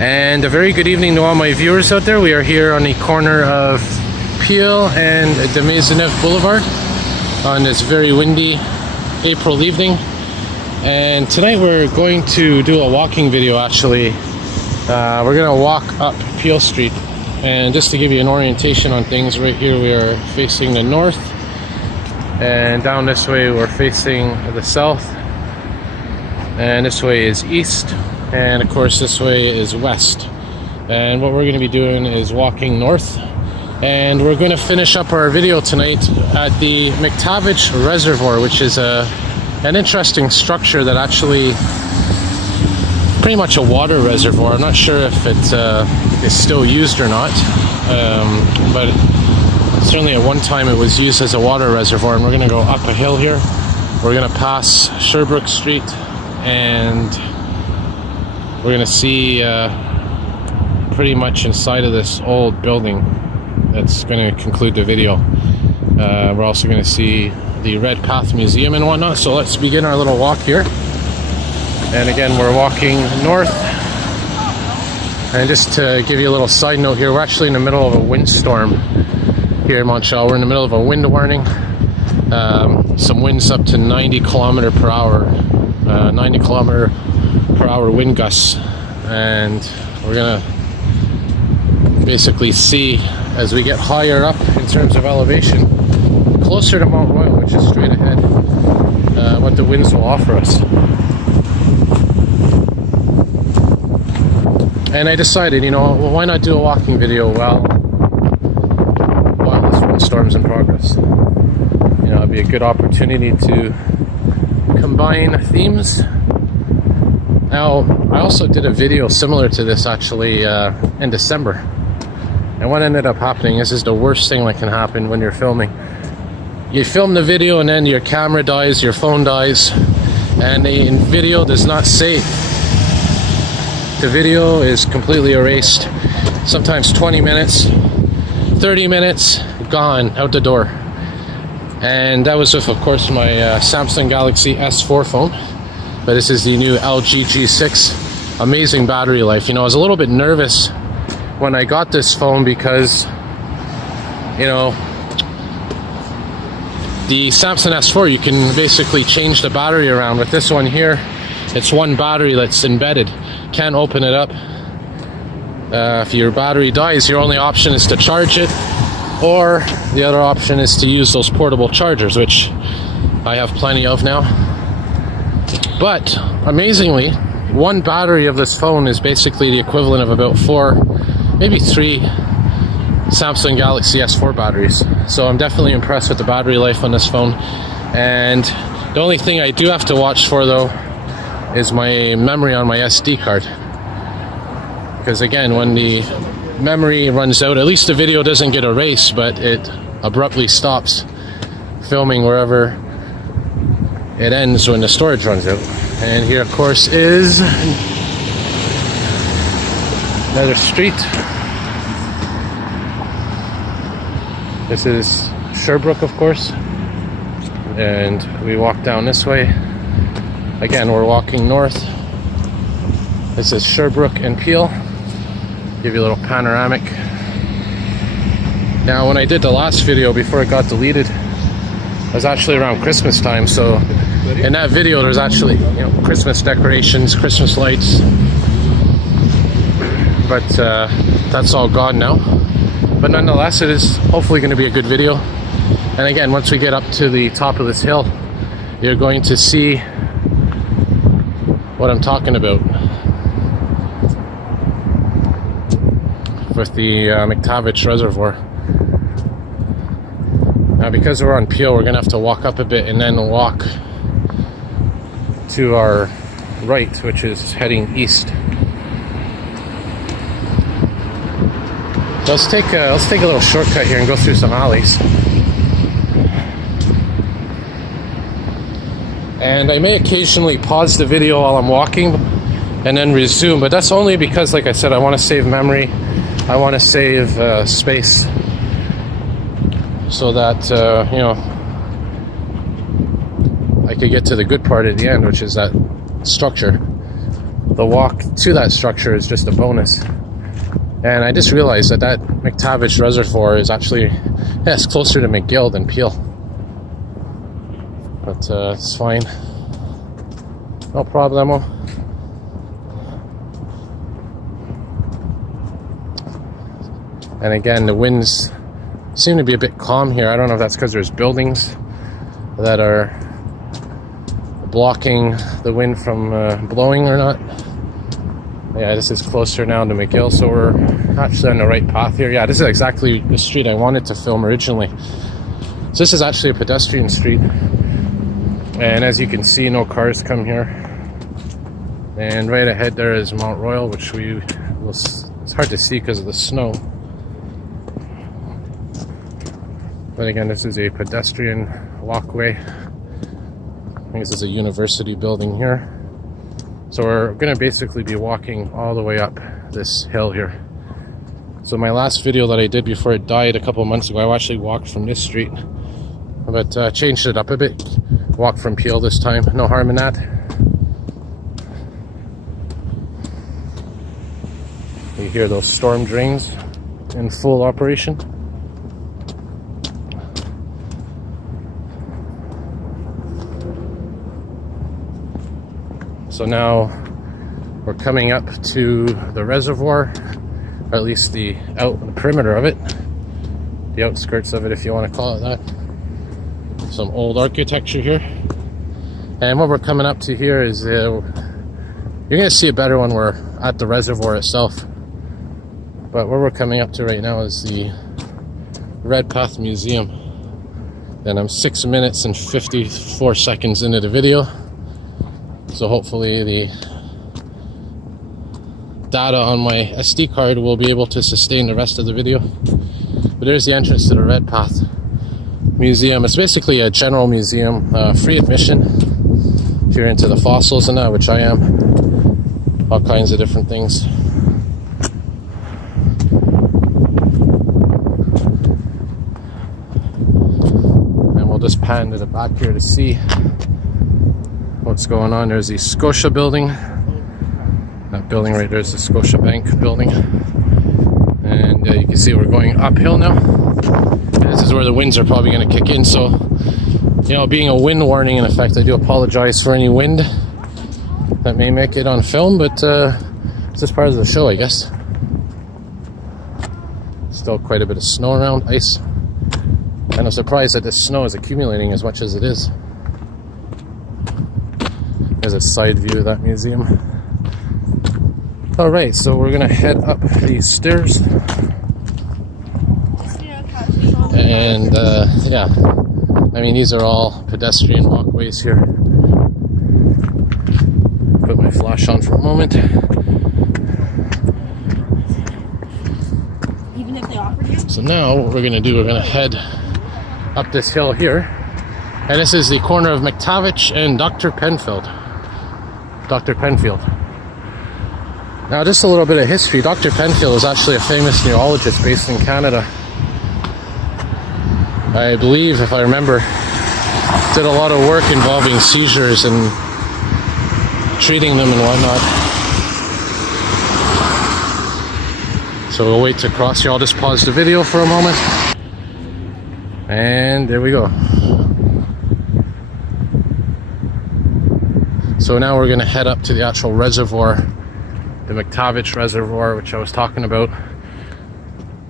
And a very good evening to all my viewers out there. We are here on the corner of Peel and de Maisonneuve Boulevard on this very windy April evening. And tonight we're going to do a walking video actually. We're going to walk up Peel Street. And just to give you an orientation on things, right here we are facing the north. And down this way we're facing the south. And this way is east. And of course this way is west. And what we're going to be doing is walking north, and we're going to finish up our video tonight at the McTavish Reservoir, which is an interesting structure that actually pretty much a water reservoir. I'm not sure if it is still used or not, but certainly at one time it was used as a water reservoir. And we're going to go up a hill here. We're going to pass Sherbrooke Street, and we're going to see pretty much inside of this old building. That's going to conclude the video. We're also going to see the Red Path Museum and whatnot. So let's begin our little walk here. And again, we're walking north. And just to give you a little side note here, we're actually in the middle of a windstorm here in Montreal. We're in the middle of a wind warning. Some winds up to 90 kilometer per hour. 90 kilometer per hour wind gusts, and we're gonna basically see as we get higher up in terms of elevation, closer to Mount Royal, which is straight ahead, what the winds will offer us. And I decided, well, why not do a walking video while this windstorm's in progress? It'd be a good opportunity to combine themes. Now, I also did a video similar to this actually in December. And what ended up happening, this is the worst thing that can happen when you're filming. You film the video and then your camera dies, your phone dies, and the video does not save. The video is completely erased. Sometimes 20 minutes, 30 minutes, gone, out the door. And that was with, of course, my Samsung Galaxy S4 phone. But this is the new LG G6. Amazing battery life. I was a little bit nervous when I got this phone because, the Samsung S4, you can basically change the battery around. With this one here, it's one battery that's embedded. Can't open it up. If your battery dies, your only option is to charge it, or the other option is to use those portable chargers, which I have plenty of now. But amazingly, one battery of this phone is basically the equivalent of about 4, maybe 3 Samsung Galaxy S4 batteries. So I'm definitely impressed with the battery life on this phone. And the only thing I do have to watch for, though, is my memory on my SD card. Because again, when the memory runs out, at least the video doesn't get erased, but it abruptly stops filming wherever it ends when the storage runs out. And here, of course, is another street. This is Sherbrooke, of course, and we walk down this way. Again, we're walking north. This is Sherbrooke and Peel. Give you a little panoramic. Now, when I did the last video before it got deleted, it was actually around Christmas time, so in that video there's actually Christmas decorations, Christmas lights, but that's all gone now. But nonetheless, it is hopefully going to be a good video. And again, once we get up to the top of this hill, you're going to see what I'm talking about with the McTavish Reservoir. Now, because we're on Peel, we're going to have to walk up a bit and then walk to our right, which is heading east. So let's take a little shortcut here and go through some alleys. And I may occasionally pause the video while I'm walking and then resume, but that's only because, like I said, I want to save memory. I want to save space so that I could get to the good part at the end, which is that structure. the walk to that structure is just a bonus. And I just realized that that McTavish Reservoir is actually, yeah, it's closer to McGill than Peel. But it's fine. No problemo. And again, the winds seem to be a bit calm here. I don't know if that's because there's buildings that are blocking the wind from blowing or not. Yeah, this is closer now to McGill, so we're actually on the right path here. Yeah, this is exactly the street I wanted to film originally. So this is actually a pedestrian street. And as you can see, no cars come here. And right ahead there is Mount Royal, which it's hard to see because of the snow. But again, this is a pedestrian walkway. I think this is a university building here. So we're going to basically be walking all the way up this hill here. So my last video that I did before it died a couple of months ago, I actually walked from this street, but changed it up a bit. Walked from Peel this time, no harm in that. You hear those storm drains in full operation. So now we're coming up to the reservoir, or at least the perimeter of it, the outskirts of it, if you want to call it that. Some old architecture here. And what we're coming up to here is, you're going to see it better when we're at the reservoir itself. But what we're coming up to right now is the Redpath Museum. And I'm 6 minutes and 54 seconds into the video. So hopefully the data on my SD card will be able to sustain the rest of the video. But there's the entrance to the Redpath Museum. It's basically a general museum, free admission if you're into the fossils and that, which I am. All kinds of different things. And we'll just pan to the back here to see what's going on. There's the Scotia building. That building right there is the Scotia Bank building. And you can see we're going uphill now. And this is where the winds are probably going to kick in. So, you know, being a wind warning in effect, I do apologize for any wind that may make it on film, but it's just part of the show, I guess. Still quite a bit of snow around, ice. And I'm surprised that this snow is accumulating as much as it is. There's a side view of that museum. Alright, so we're gonna head up these stairs. And yeah, I mean, these are all pedestrian walkways here. Put my flash on for a moment. Even if they offered you? So now what we're gonna do, we're gonna head up this hill here. And this is the corner of McTavish and Dr. Penfield. Now, just a little bit of history. Dr. Penfield is actually a famous neurologist based in Canada. I believe, if I remember, did a lot of work involving seizures and treating them and whatnot. So we'll wait to cross here. I'll just pause the video for a moment. And there we go. So now we're going to head up to the actual reservoir, the McTavish Reservoir, which I was talking about.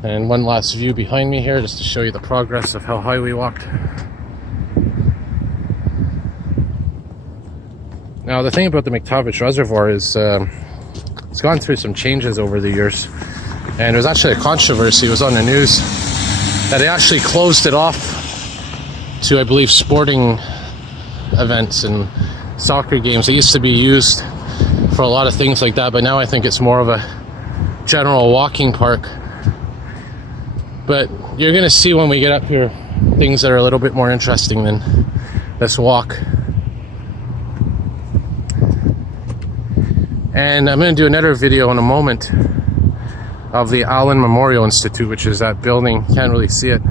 And one last view behind me here, just to show you the progress of how high we walked. Now, the thing about the McTavish Reservoir is it's gone through some changes over the years. And there was actually a controversy, it was on the news, that they actually closed it off to, I believe, sporting events and soccer games. It used to be used for a lot of things like that, but now I think it's more of a general walking park. But you're gonna see when we get up here things that are a little bit more interesting than this walk. And I'm gonna do another video in a moment of the Allen Memorial Institute, which is that building. Can't really see it,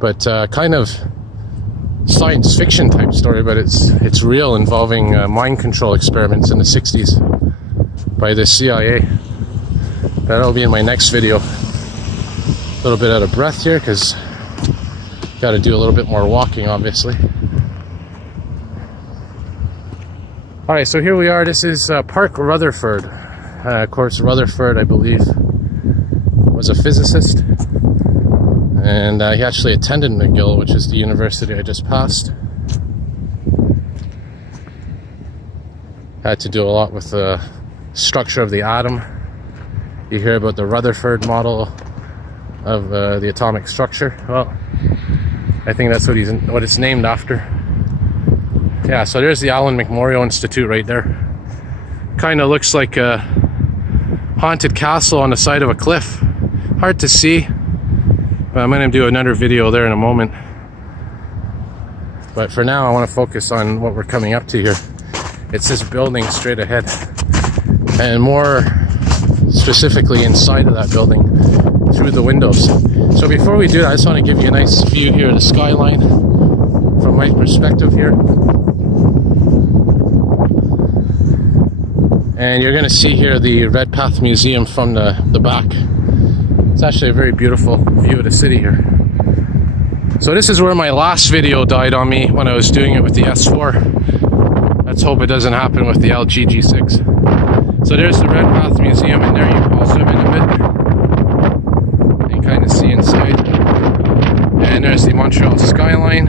but kind of science fiction type story, but it's real, involving mind control experiments in the 60s. by the CIA. That'll be in my next video. A little bit out of breath here because got to do a little bit more walking, obviously. All right, so here we are. This is Park Rutherford. Of course, Rutherford, I believe, was a physicist, and he actually attended McGill, which is the university I just passed. Had to do a lot with the structure of the atom. You hear about the Rutherford model of the atomic structure. Well, I think that's what it's named after. Yeah, so there's the Allen Memorial Institute right there. Kind of looks like a haunted castle on the side of a cliff. Hard to see, but I'm going to do another video there in a moment. But for now, I want to focus on what we're coming up to here. It's this building straight ahead, and more specifically inside of that building through the windows. So before we do that, I just want to give you a nice view here of the skyline from my perspective here. And you're going to see here the Redpath Museum from the back. It's actually a very beautiful view of the city here. So this is where my last video died on me when I was doing it with the S4. Let's hope it doesn't happen with the LG G6. So there's the Redpath Museum, and there I'll zoom in a bit and kind of see inside. And there's the Montreal skyline.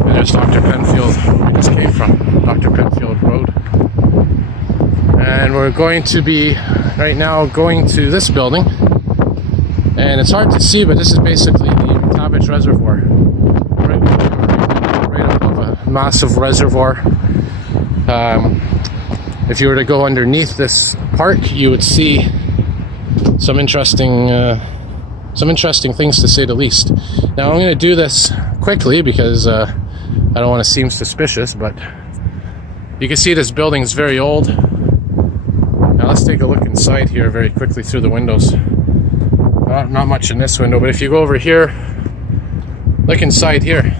And there's Dr. Penfield, where we just came from, Dr. Penfield Road. And we're going to be right now going to this building. And it's hard to see, but this is basically the McTavish Reservoir. Right above a massive reservoir. If you were to go underneath this park, you would see some interesting things, to say the least. Now I'm going to do this quickly because I don't want to seem suspicious, but you can see this building is very old. Now let's take a look inside here very quickly through the windows. Not much in this window, but if you go over here, look inside here.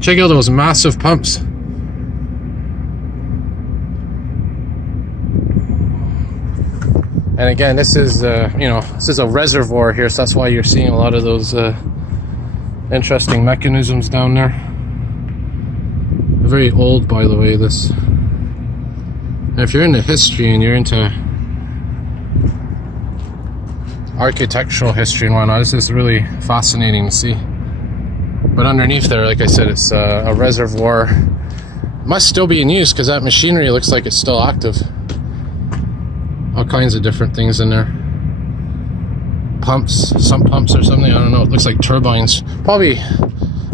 Check out those massive pumps. And again, this is this is a reservoir here, so that's why you're seeing a lot of those interesting mechanisms down there. Very old, by the way, this. And if you're into history and you're into architectural history and whatnot, this is really fascinating to see. But underneath there, like I said, it's a reservoir. It must still be in use because that machinery looks like it's still active. All kinds of different things in there. Pumps, some pumps or something, I don't know. It looks like turbines. Probably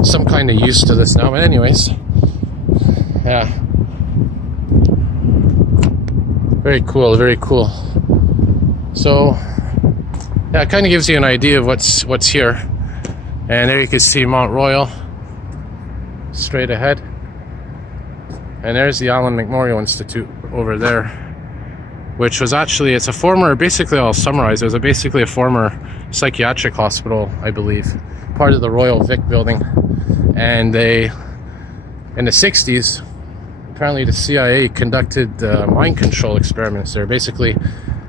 some kind of use to this now, but anyways. Yeah. Very cool, very cool. So, yeah, it kind of gives you an idea of what's here. And there you can see Mount Royal straight ahead. And there's the Allen Memorial Institute over there, which was actually, it's a former, basically I'll summarize, it was basically a former psychiatric hospital, I believe, part of the Royal Vic building. And they, in the 60s, apparently the CIA conducted mind control experiments there, basically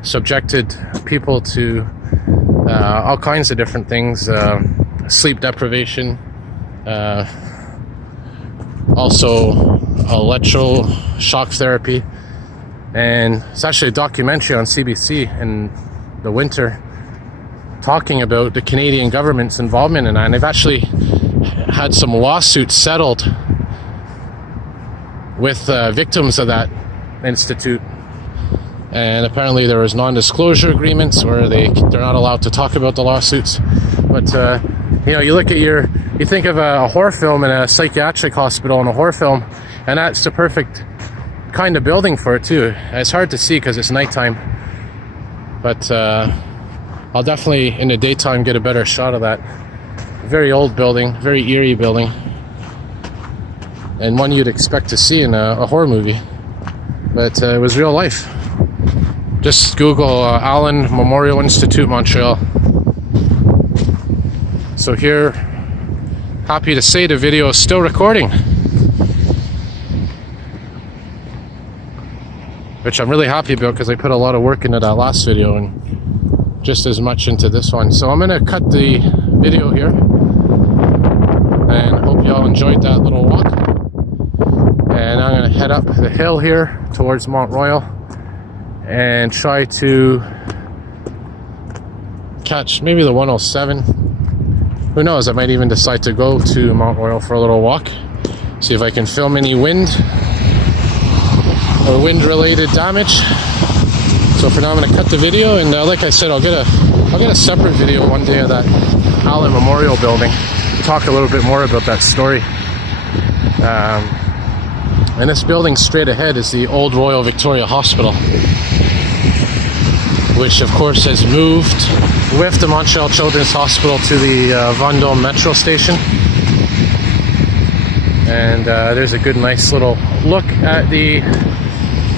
subjected people to all kinds of different things, sleep deprivation, also electroshock therapy. And it's actually a documentary on CBC in the winter talking about the Canadian government's involvement in that. And they've actually had some lawsuits settled with victims of that institute. And apparently there was non-disclosure agreements where they're not allowed to talk about the lawsuits. But you look at you think of a horror film in a psychiatric hospital in a horror film, and that's the perfect kind of building for it too. It's hard to see because it's nighttime, but I'll definitely in the daytime get a better shot of that. Very old building, very eerie building, and one you'd expect to see in a horror movie, but it was real life. Just Google Allen Memorial Institute, Montreal. So here, happy to say the video is still recording. which I'm really happy about because I put a lot of work into that last video and just as much into this one. So I'm gonna cut the video here, and hope y'all enjoyed that little walk. And I'm gonna head up the hill here towards Mount Royal and try to catch maybe the 107. Who knows, I might even decide to go to Mount Royal for a little walk, see if I can film any wind or wind related damage. So for now I'm going to cut the video, and like I said, I'll get a separate video one day of that Allen Memorial Building, talk a little bit more about that story. And this building straight ahead is the old Royal Victoria Hospital, which of course has moved with the Montreal Children's Hospital to the Vendôme Metro Station. And there's a good nice little look at the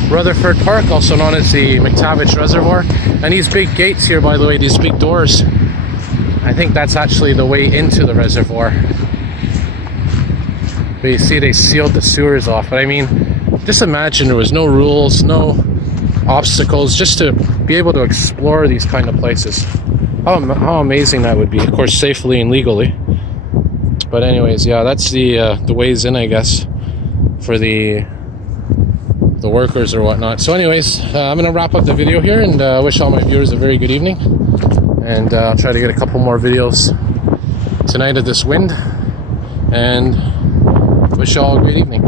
Rutherford Park, also known as the McTavish Reservoir. And these big gates here, by the way, these big doors, I think that's actually the way into the reservoir. But you see they sealed the sewers off. But I mean, just imagine there was no rules, no obstacles, just to be able to explore these kind of places. How amazing that would be, of course safely and legally. But anyways, yeah, that's the ways in, I guess, for the workers or whatnot. So anyways, I'm gonna wrap up the video here, and wish all my viewers a very good evening, and I'll try to get a couple more videos tonight of this wind, and wish you all a great evening.